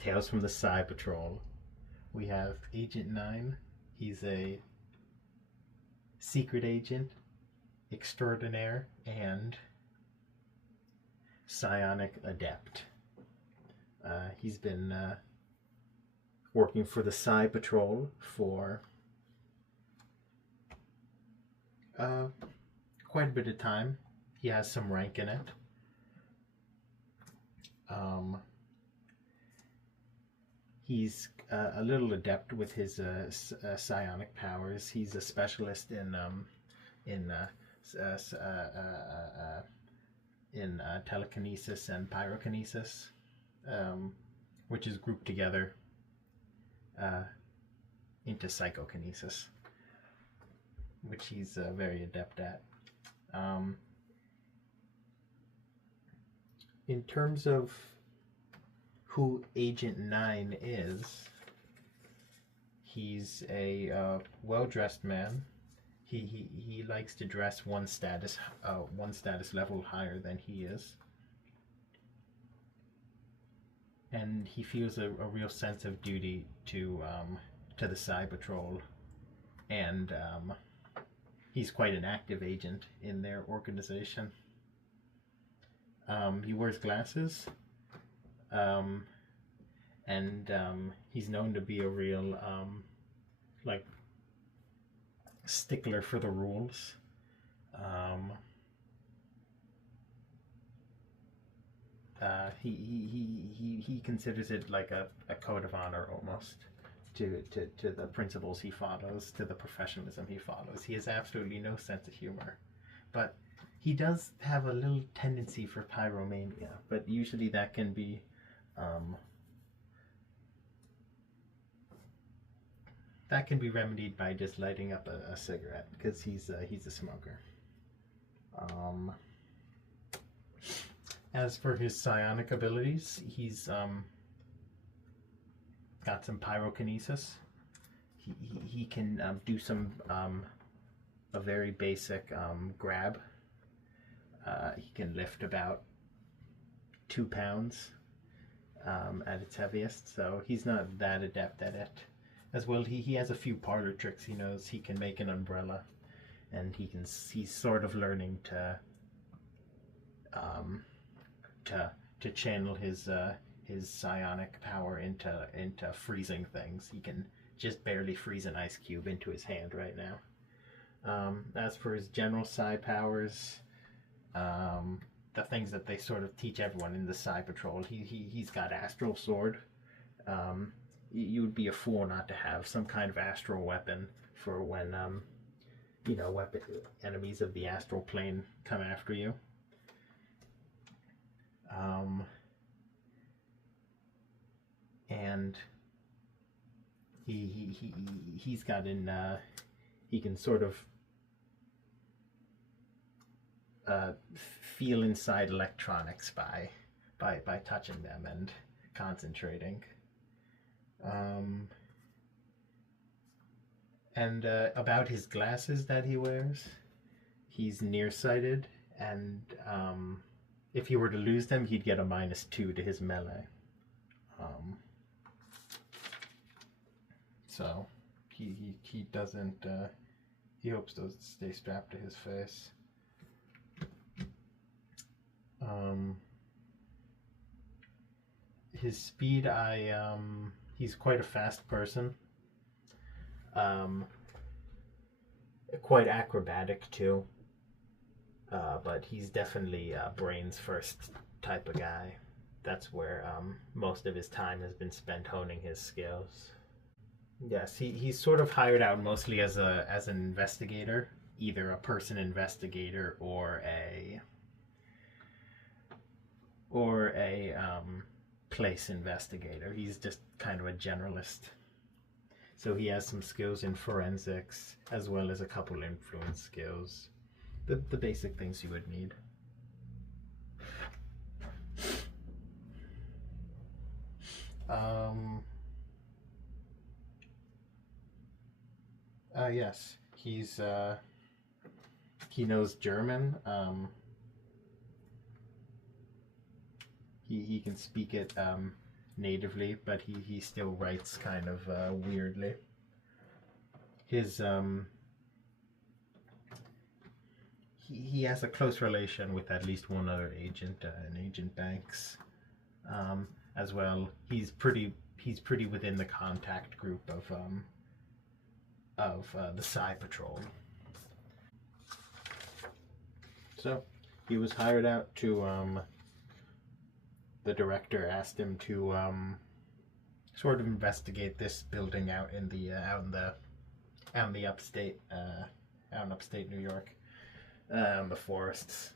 Tales from the Psi Patrol. We have Agent Nein. He's a secret agent extraordinaire and psionic adept. He's been working for the Psi Patrol for quite a bit of time. He has some rank in it. He's a little adept with his psionic powers. He's a specialist in telekinesis and pyrokinesis, which is grouped together into psychokinesis, which he's very adept at. In terms of who Agent Nein is, he's a well-dressed man. He likes to dress one status level higher than he is, and he feels a real sense of duty to the Psi Patrol, and he's quite an active agent in their organization. He wears glasses, and he's known to be a real stickler for the rules. He considers it like a code of honor almost to the principles he follows, to the professionalism he follows. He has absolutely no sense of humor, but he does have a little tendency for pyromania, but usually that can be remedied by just lighting up a cigarette, because he's a smoker. As for his psionic abilities, he's got some pyrokinesis. He can do some a very basic grab. He can lift about 2 pounds at its heaviest, so he's not that adept at it. As well, he has a few parlor tricks. He knows he can make an umbrella, and he's sort of learning to channel his psionic power into freezing things. He can just barely freeze an ice cube into his hand right now. As for his general psi powers, the things that they sort of teach everyone in the Psi Patrol, he's got Astral Sword. You would be a fool not to have some kind of astral weapon for when enemies of the astral plane come after you. And he's got he can sort of feel inside electronics by touching them and concentrating. And about his glasses that he wears, he's nearsighted, and if he were to lose them, he'd get a -2 to his melee. So he doesn't. He hopes to stay strapped to his face. His speed, he's quite a fast person. Quite acrobatic too. But he's definitely brains first type of guy. That's where most of his time has been spent honing his skills. Yes, he's sort of hired out mostly as an investigator, either a person investigator or a place investigator. He's just kind of a generalist. So he has some skills in forensics as well as a couple influence skills. The basic things you would need. Yes, he knows German. He can speak it natively, but he still writes kind of weirdly. His he has a close relation with at least one other agent, an Agent Banks, as well. He's pretty within the contact group of the Psi Patrol. So he was hired out to the director asked him to sort of investigate this building out in the upstate out in upstate New York, the forests.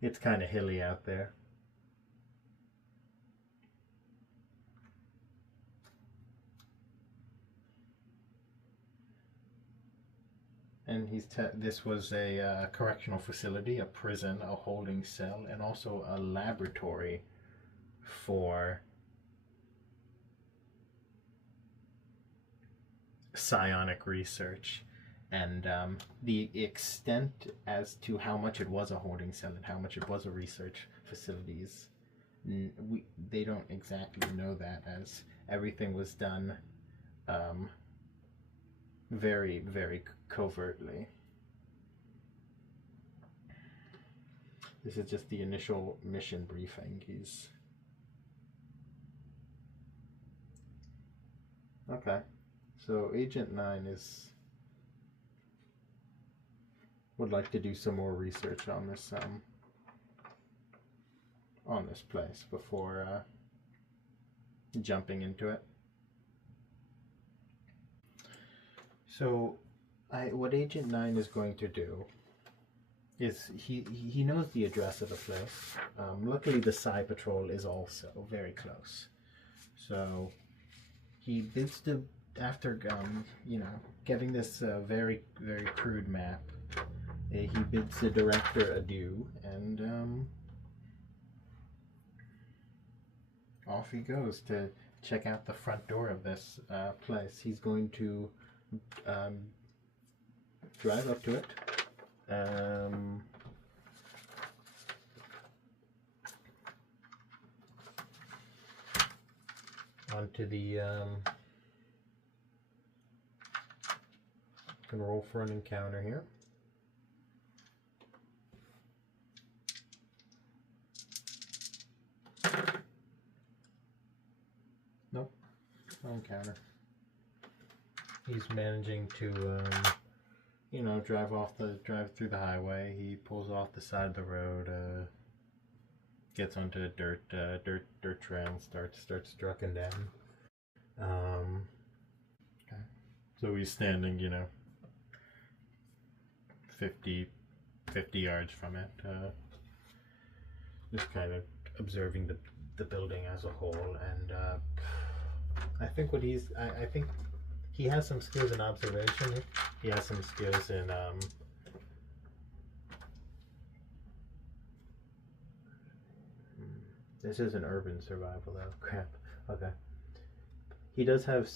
It's kind of hilly out there. And this was a correctional facility, a prison, a holding cell, and also a laboratory for psionic research. And the extent as to how much it was a holding cell and how much it was a research facilities, they don't exactly know that, as everything was done very, very covertly. This is just the initial mission briefing. Okay, so Agent Nein would like to do some more research on this place before jumping into it. So what Agent Nein is going to do is he knows the address of the place. Luckily, the Psi Patrol is also very close. So he bids to, after getting this very, very crude map, he bids the director adieu, and off he goes to check out the front door of this place. He's going to drive up to it. Onto the can roll for an encounter here. Nope, no encounter. He's managing to drive through the highway. He pulls off the side of the road, gets onto a dirt trail, and starts trucking down. Okay. So he's standing, 50 yards from it, just kind of observing the building as a whole. And I think I think he has some skills in observation. He has some skills in this is an urban survival though. Crap. Okay. He does have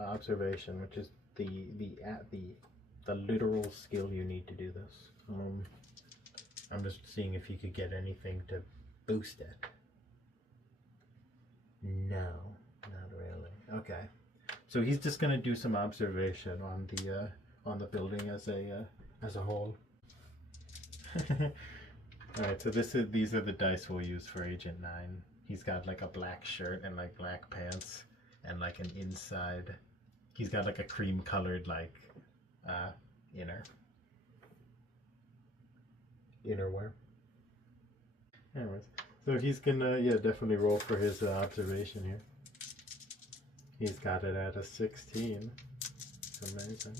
observation, which is the literal skill you need to do this. I'm just seeing if you could get anything to boost it. No, not really. Okay. So he's just gonna do some observation on the building as a whole. All right, so these are the dice we'll use for Agent Nein. He's got like a black shirt and like black pants and like an inside. He's got like a cream colored like innerwear. Anyways, so he's gonna definitely roll for his observation here. He's got it at a 16. Amazing.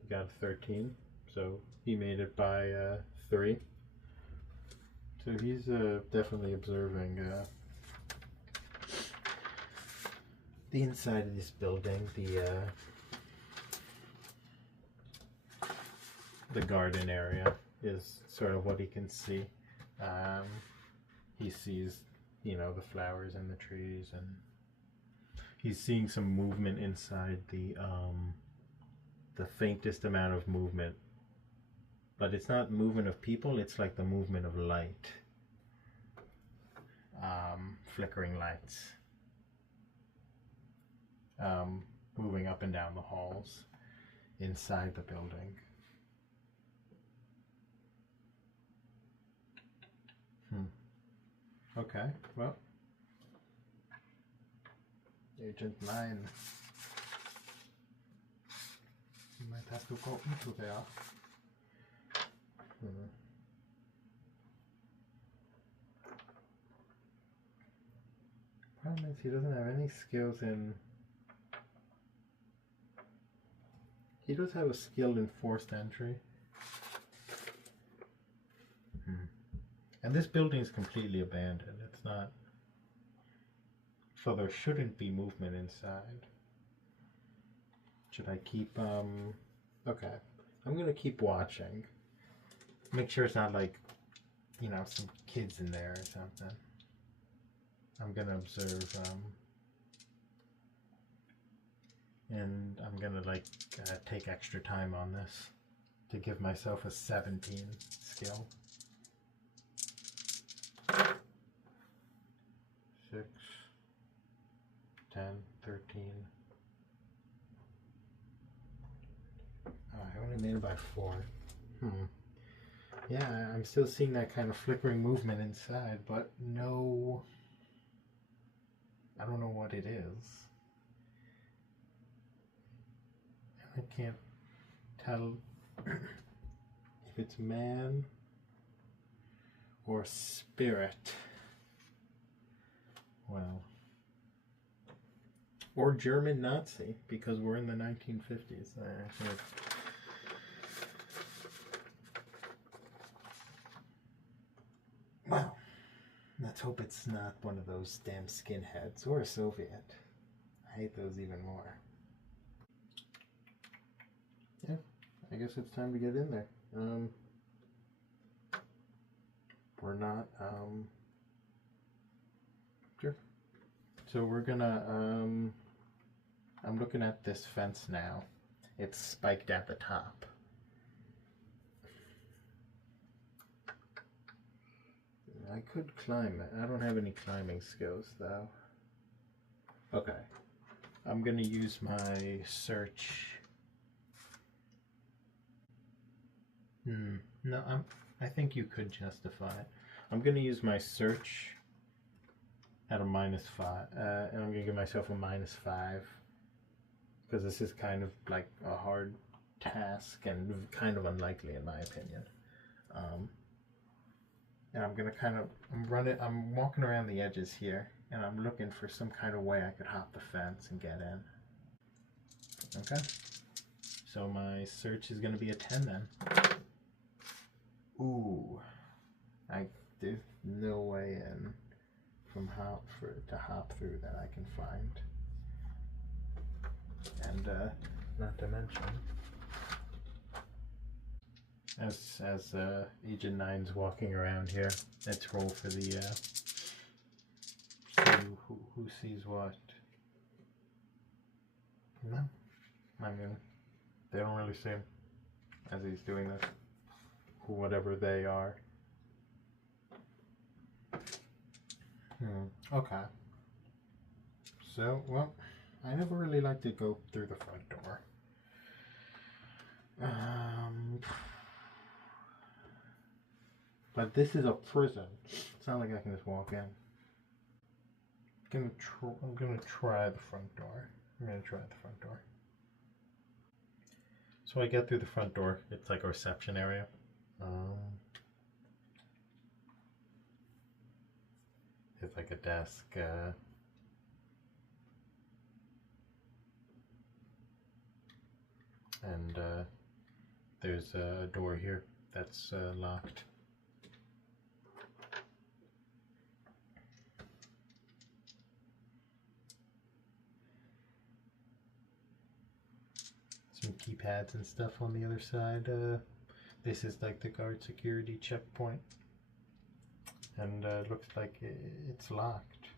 He got a 13, so he made it by 3. So he's definitely observing the inside of this building, the garden area is sort of what he can see. He sees the flowers and the trees, and he's seeing some movement inside the faintest amount of movement but it's not movement of people, it's like the movement of light. Flickering lights. Moving up and down the halls inside the building. Okay, well, Agent Nein. You might have to go into there. Problem is he doesn't have any skills in... He does have a skill in forced entry. And this building is completely abandoned. It's not... So there shouldn't be movement inside. Should I keep... Okay. I'm gonna keep watching. Make sure it's not like, you know, some kids in there or something. I'm gonna observe, and I'm gonna like take extra time on this to give myself a 17 skill. 6, 10, 13. Oh, I only made it by 4. Yeah, I'm still seeing that kind of flickering movement inside, but no... I don't know what it is. I can't tell if it's man or spirit. Well, or German Nazi, because we're in the 1950s. Well, let's hope it's not one of those damn skinheads or a Soviet. I hate those even more. Yeah, I guess it's time to get in there. We're not, sure. So we're gonna, I'm looking at this fence now. It's spiked at the top. I could climb it. I don't have any climbing skills though. Okay. I'm gonna use my search. No, I think you could justify it. I'm gonna use my search at a -5, and I'm gonna give myself a -5 because this is kind of like a hard task and kind of unlikely in my opinion. And I'm gonna kind of, I'm walking around the edges here, and I'm looking for some kind of way I could hop the fence and get in. Okay, so my search is gonna be a 10 then. Ooh, there's no way in from to hop through that I can find. And not to mention, as Agent Nein's walking around here, let's roll for the see who sees what. No, I mean, they don't really see him as he's doing this. Whatever they are. Okay. So, well, I never really like to go through the front door. But this is a prison. It's not like I can just walk in. I'm gonna try the front door. So I get through the front door. It's like a reception area. It's like a desk. And there's a door here that's locked. Some keypads and stuff on the other side. This is like the guard security checkpoint, and looks like it's locked.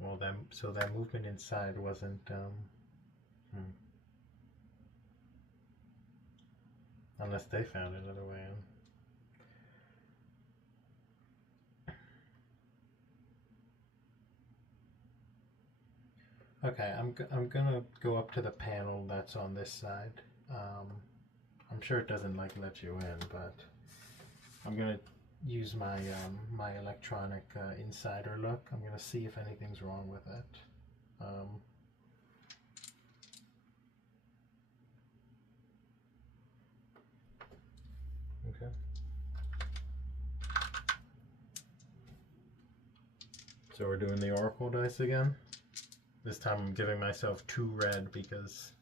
Well, so that movement inside wasn't. Unless they found another way in. Okay, I'm gonna go up to the panel that's on this side. I'm sure it doesn't like let you in, but I'm gonna use my my electronic insider look. I'm gonna see if anything's wrong with it. Okay. So we're doing the Oracle dice again. This time I'm giving myself 2 red because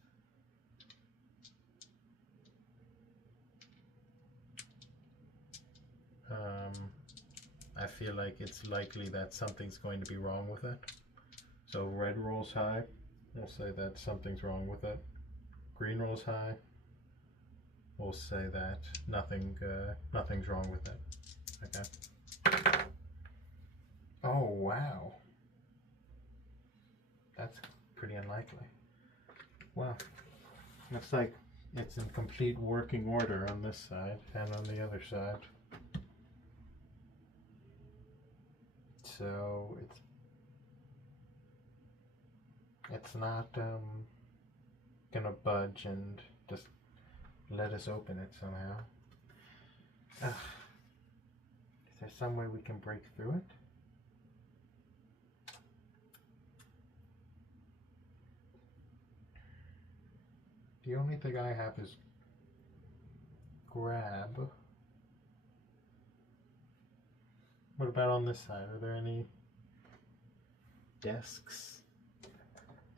I feel like it's likely that something's going to be wrong with it. So red rolls high, we'll say that something's wrong with it. Green rolls high, we'll say that nothing's wrong with it. Okay. Oh wow, that's pretty unlikely. Well, looks like it's in complete working order on this side and on the other side. So it's not gonna budge and just let us open it somehow. Ugh. Is there some way we can break through it? The only thing I have is grab. What about on this side? Are there any desks?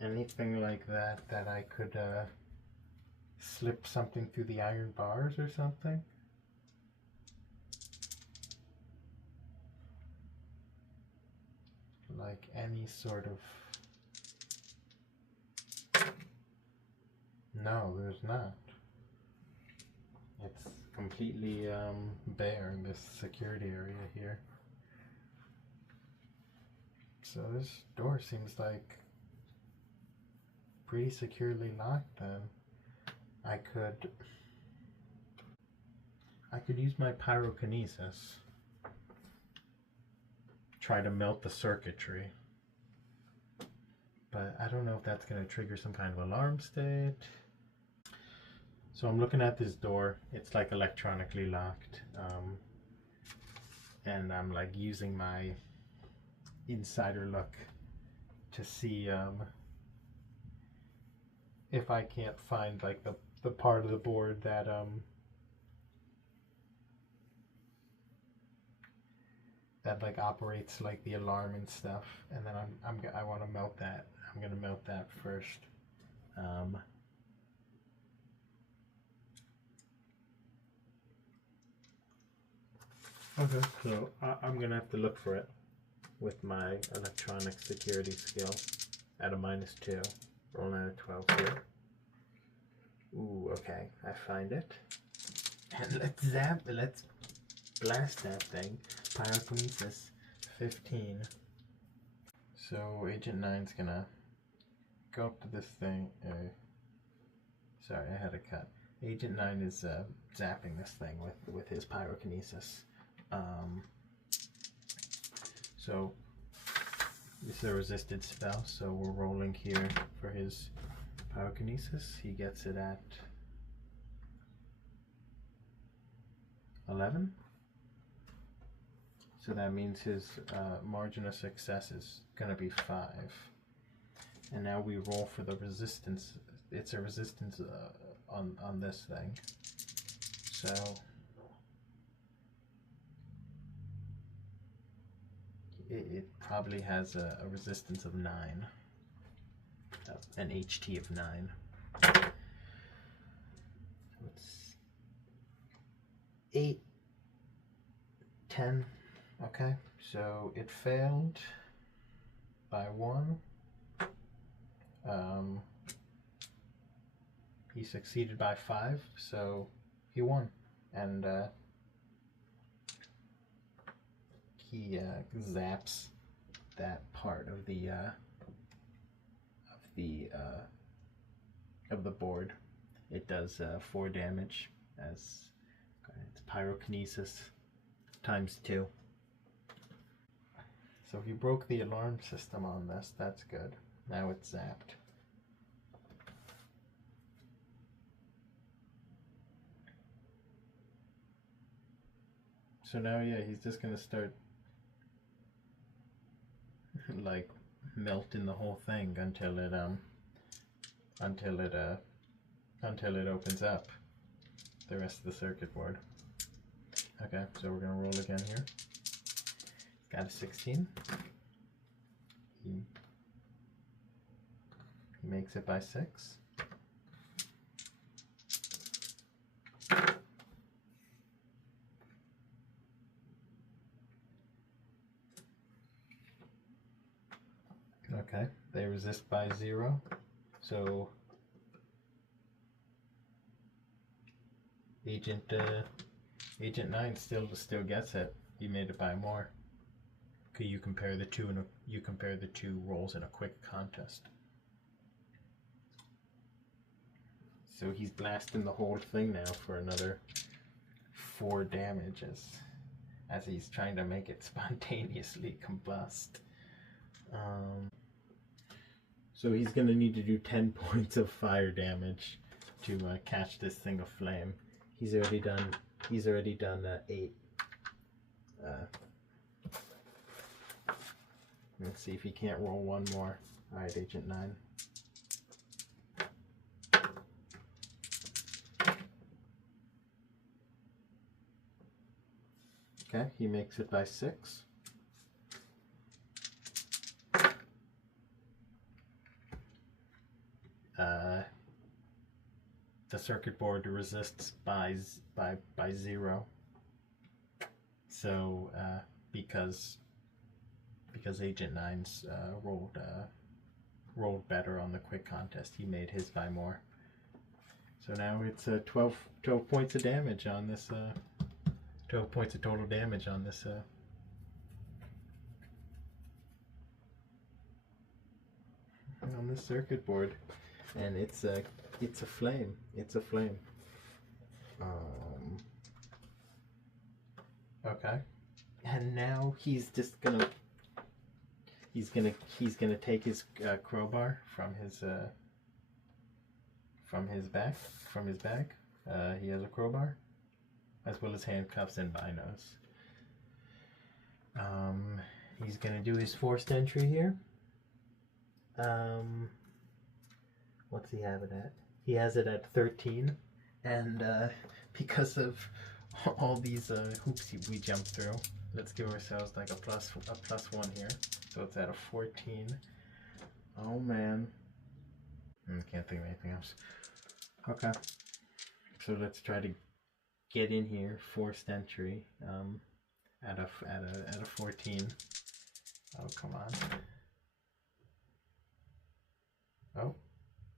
Anything like that that I could slip something through the iron bars or something? Like any sort of... No, there's not. It's completely bare in this security area here. So this door seems like pretty securely locked then. I could use my pyrokinesis. Try to melt the circuitry. But I don't know if that's going to trigger some kind of alarm state. So I'm looking at this door. It's like electronically locked. And I'm like using my insider look to see if I can't find like the part of the board that that like operates like the alarm and stuff, and then I want to melt that. I'm gonna melt that first. Okay, so I'm gonna have to look for it with my electronic security skill at a -2. Rolling at a 12 here. Ooh, okay, I find it. And let's blast that thing. Pyrokinesis 15. So Agent 9's gonna go up to this thing. Sorry, I had a cut. Agent 9 is zapping this thing with his pyrokinesis. So this is a resisted spell, so we're rolling here for his pyrokinesis. He gets it at 11. So that means his margin of success is going to be 5. And now we roll for the resistance. It's a resistance on this thing. So it probably has a resistance of 9. An HT of 9. It's 8, 10. Okay, so it failed by 1. He succeeded by 5, so he won, and he zaps that part of the board. It does 4 damage as it's pyrokinesis ×2. So if you broke the alarm system on this, that's good. Now it's zapped. So now, yeah, he's just gonna start like melting the whole thing until it opens up the rest of the circuit board. Okay, so we're gonna roll again here. Got a 16. He makes it by 6. Okay, they resist by 0. So Agent 9 still gets it. He made it by more. Okay, you compare the two rolls in a quick contest. So he's blasting the whole thing now for another 4 damage as he's trying to make it spontaneously combust. So he's gonna need to do 10 points of fire damage to catch this thing aflame. He's already done 8. Let's see if he can't roll one more. All right, Agent 9. Okay, he makes it by 6. The circuit board resists by 0. So because Agent 9's rolled better on the quick contest, he made his by more. So now it's 12 points of damage on this. 12 points of total damage on this. On this circuit board, and it's a flame. It's a flame. Okay, and now he's just gonna take his crowbar from his bag. He has a crowbar, as well as handcuffs and binos. He's gonna do his forced entry here. What's he have it at? He has it at 13, and because of all these hoops we jumped through, let's give ourselves like a plus 1 here. So it's at a 14. Oh man, can't think of anything else. Okay, so let's try to get in here. Forced entry at a 14. Oh, come on. Oh,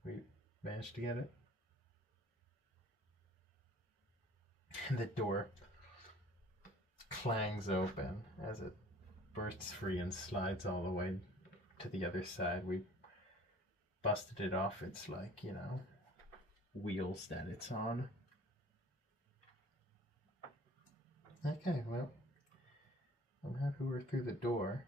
we managed to get it. And the door clangs open as it bursts free and slides all the way to the other side. We busted it off its, like, you know, wheels that it's on. Okay, well, I'm happy we're through the door.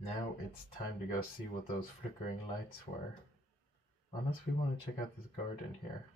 Now it's time to go see what those flickering lights were. Unless we want to check out this garden here.